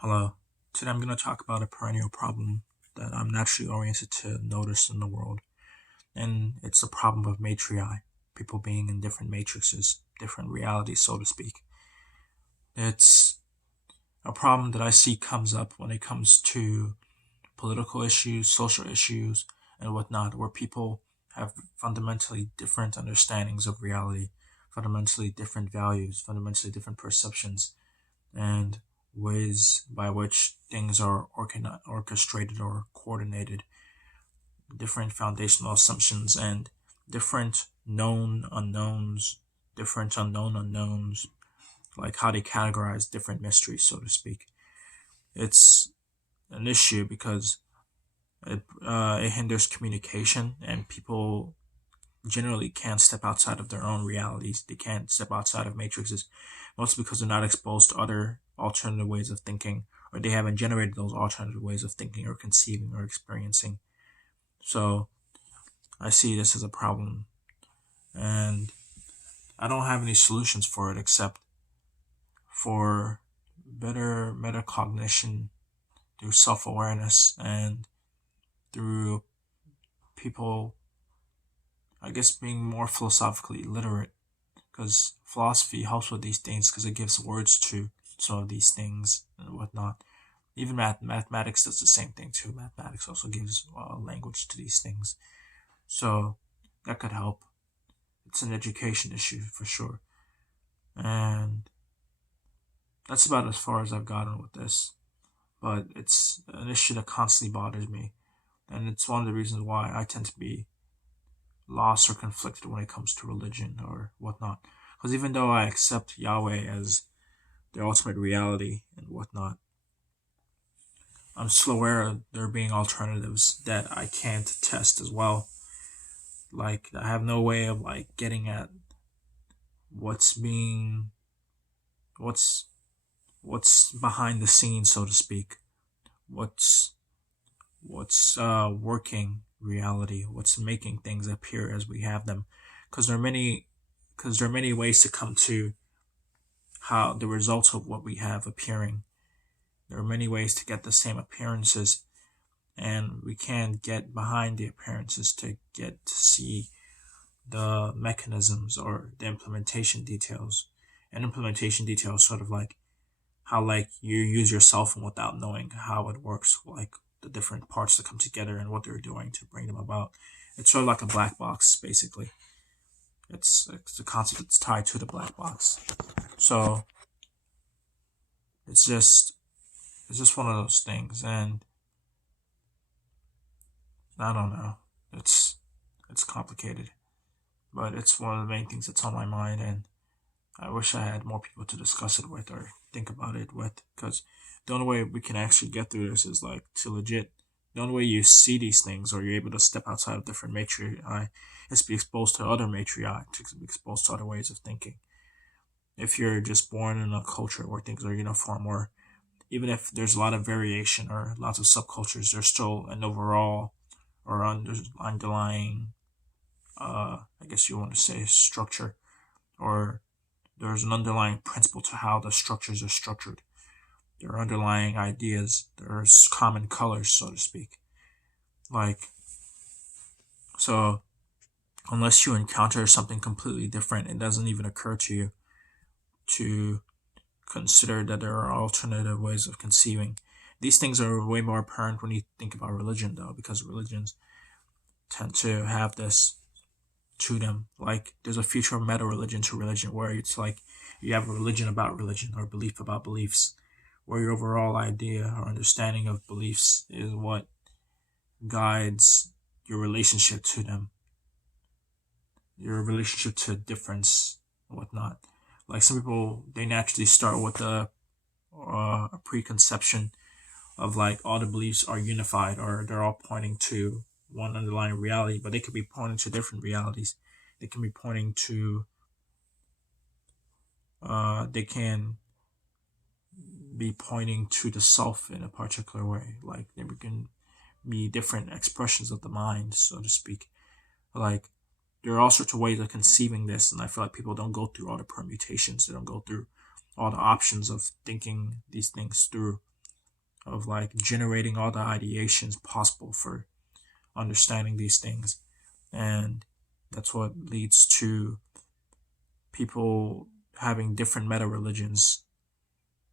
Hello. Today I'm going to talk about a perennial problem that I'm naturally oriented to notice in the world, and it's the problem of matrii, people being in different matrices, different realities, so to speak. It's a problem that I see comes up when it comes to political issues, social issues, and whatnot, where people have fundamentally different understandings of reality, fundamentally different values, fundamentally different perceptions, and ways by which things are orchestrated or coordinated, different foundational assumptions, and different known unknowns, different unknown unknowns, like how they categorize different mysteries, so to speak. It's an issue because it hinders communication, and people generally can't step outside of their own realities. They can't step outside of matrices, mostly because they're not exposed to other alternative ways of thinking, or they haven't generated those alternative ways of thinking or conceiving or experiencing. So I see this as a problem, and I don't have any solutions for it except for better metacognition through self awareness and through people, I guess, being more philosophically literate, because philosophy helps with these things because it gives words to some of these things and whatnot. Even mathematics does the same thing too. Mathematics also gives language to these things, so that could help. It's an education issue for sure, and that's about as far as I've gotten with this. But it's an issue that constantly bothers me, and it's one of the reasons why I tend to be lost or conflicted when it comes to religion or whatnot. Because even though I accept Yahweh as the ultimate reality and whatnot, I'm still aware of there being alternatives that I can't test as well. Like I have no way of getting at what's being what's what's behind the scenes, so to speak. What's what's working reality? What's making things appear as we have them? Because there are many ways to come to how the results of what we have appearing. There are many ways to get the same appearances, and we can't get behind the appearances to get to see the mechanisms or the implementation details. And implementation details sort of like how you use your cell phone without knowing how it works, like the different parts that come together and what they're doing to bring them about. It's sort of like a black box, basically. It's the concept that's tied to the black box. So it's just it's just one of those things, and I don't know. It's it's complicated, but it's one of the main things that's on my mind, and I wish I had more people to discuss it with or think about it with, because the only way we can actually get through this is to legit. The only way you see these things, or you're able to step outside of different matrii, is be exposed to other matrii, to be exposed to other ways of thinking. If you're just born in a culture where things are uniform, or even if there's a lot of variation or lots of subcultures, there's still an overall or underlying, I guess you want to say, structure, or there's an underlying principle to how the structures are structured. There are underlying ideas. There's common colors, so to speak. Like, so unless you encounter something completely different, it doesn't even occur to you to consider that there are alternative ways of conceiving. These things are way more apparent when you think about religion, though, because religions tend to have this to them. Like, there's a future meta religion to religion where it's like you have a religion about religion or belief about beliefs, where your overall idea or understanding of beliefs is what guides your relationship to them, your relationship to difference, and whatnot. Like some people, they naturally start with a preconception of all the beliefs are unified or they're all pointing to one underlying reality, but they could be pointing to different realities. They can be pointing to they can be pointing to the self in a particular way. Like there can be different expressions of the mind, so to speak. Like there are all sorts of ways of conceiving this, and I feel like people don't go through all the permutations. They don't go through all the options of thinking these things through. of like generating all the ideations possible for understanding these things. And that's what leads to people having different meta religions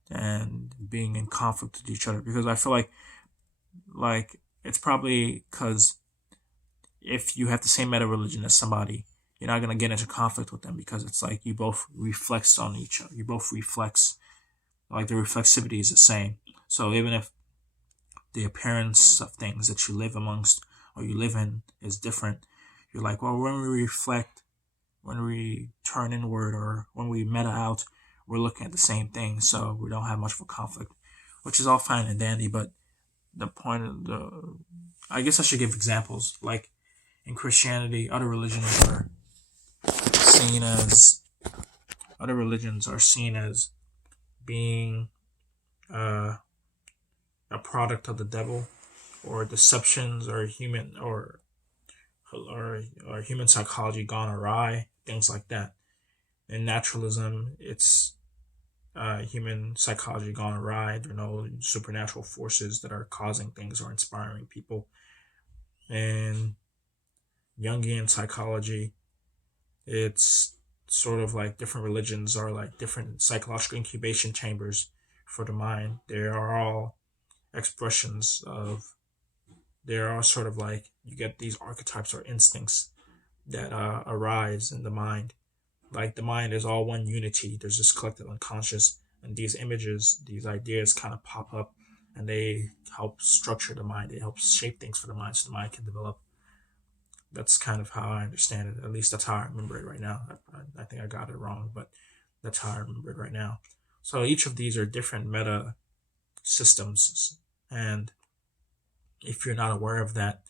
and being in conflict with each other. Because I feel like it's probably because if you have the same meta religion as somebody, you're not gonna get into conflict with them because it's like you both reflects on each other. You both reflects, like the reflexivity is the same. So even if the appearance of things that you live amongst or you live in is different, you're like, well, when we reflect, when we turn inward, or when we meta out, we're looking at the same thing, so we don't have much of a conflict, which is all fine and dandy. But the point of I guess I should give examples. Like in Christianity, seen as other religions are seen as being uh, a product of the devil, or deceptions, or or human psychology gone awry, things like that. In naturalism, it's human psychology gone awry. There are no supernatural forces that are causing things or inspiring people. And Jungian psychology, it's sort of like different religions are like different psychological incubation chambers for the mind. They are all expressions of, they are sort of like, you get these archetypes or instincts that arise in the mind. Like the mind is all one unity. There's this collective unconscious, and these images, these ideas kind of pop up, and they help structure the mind. They help shape things for the mind so the mind can develop. That's kind of how I understand it. At least that's how I remember it right now. I think I got it wrong, but that's how I remember it right now. So each of these are different meta systems, and if you're not aware of that,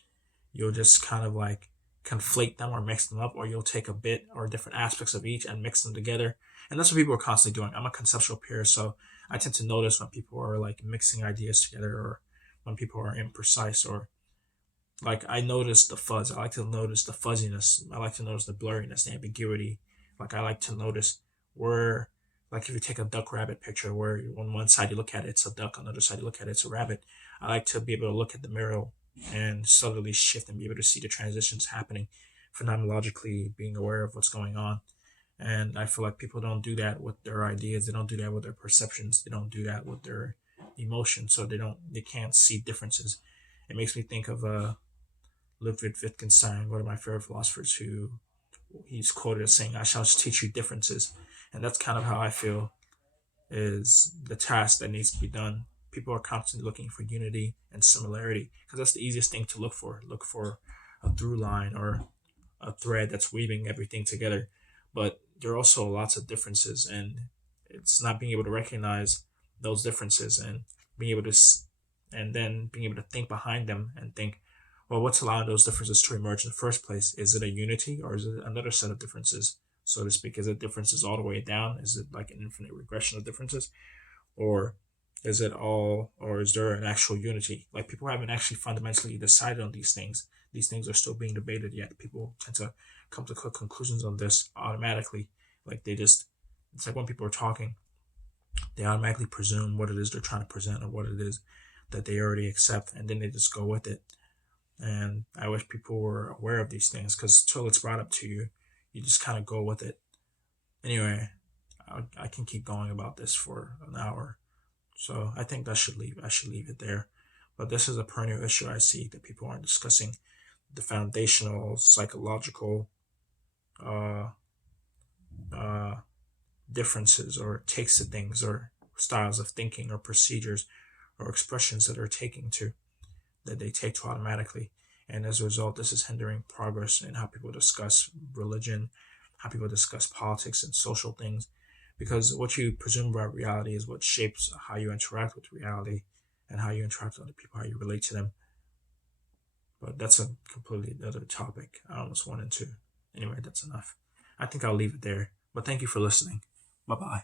you'll just kind of like conflate them or mix them up, or you'll take a bit or different aspects of each and mix them together. And that's what people are constantly doing. I'm a conceptual peer, so I tend to notice when people are like mixing ideas together, or when people are imprecise, or like I notice the fuzz. I like to notice the fuzziness. I like to notice the blurriness, the ambiguity. Like I like to notice where, like if you take a duck rabbit picture, where on one side you look at it, it's a duck, on the other side you look at it, it's a rabbit. I like to be able to look at the mirror and subtly shift and be able to see the transitions happening, phenomenologically being aware of what's going on. And I feel like people don't do that with their ideas. They don't do that with their perceptions. They don't do that with their emotions. So they can't see differences. It makes me think of Ludwig Wittgenstein, one of my favorite philosophers, who he's quoted as saying, "I shall teach you differences." And that's kind of how I feel is the task that needs to be done. People are constantly looking for unity and similarity because that's the easiest thing to look for. Look for a through line or a thread that's weaving everything together. But there are also lots of differences, and it's not being able to recognize those differences and being able to, and then being able to think behind them and think, well, what's allowing those differences to emerge in the first place? Is it a unity, or is it another set of differences, so to speak? Is it differences all the way down? Is it like an infinite regression of differences? Or is it all, or is there an actual unity? Like people haven't actually fundamentally decided on these things. These things are still being debated yet. People tend to come to quick conclusions on this automatically. Like it's like when people are talking, they automatically presume what it is they're trying to present or what it is that they already accept, and then they just go with it. And I wish people were aware of these things, because till it's brought up to you, you just kind of go with it. Anyway, I can keep going about this for an hour, so I think I should leave it there. But this is a perennial issue I see that people aren't discussing: the foundational psychological uh, uh, differences or takes to things, or styles of thinking, or procedures, or expressions that they take to automatically. And as a result, this is hindering progress in how people discuss religion, how people discuss politics and social things, because what you presume about reality is what shapes how you interact with reality and how you interact with other people, how you relate to them. But that's a completely other topic I almost went into. Anyway, that's enough. I think I'll leave it there. But thank you for listening. Bye bye.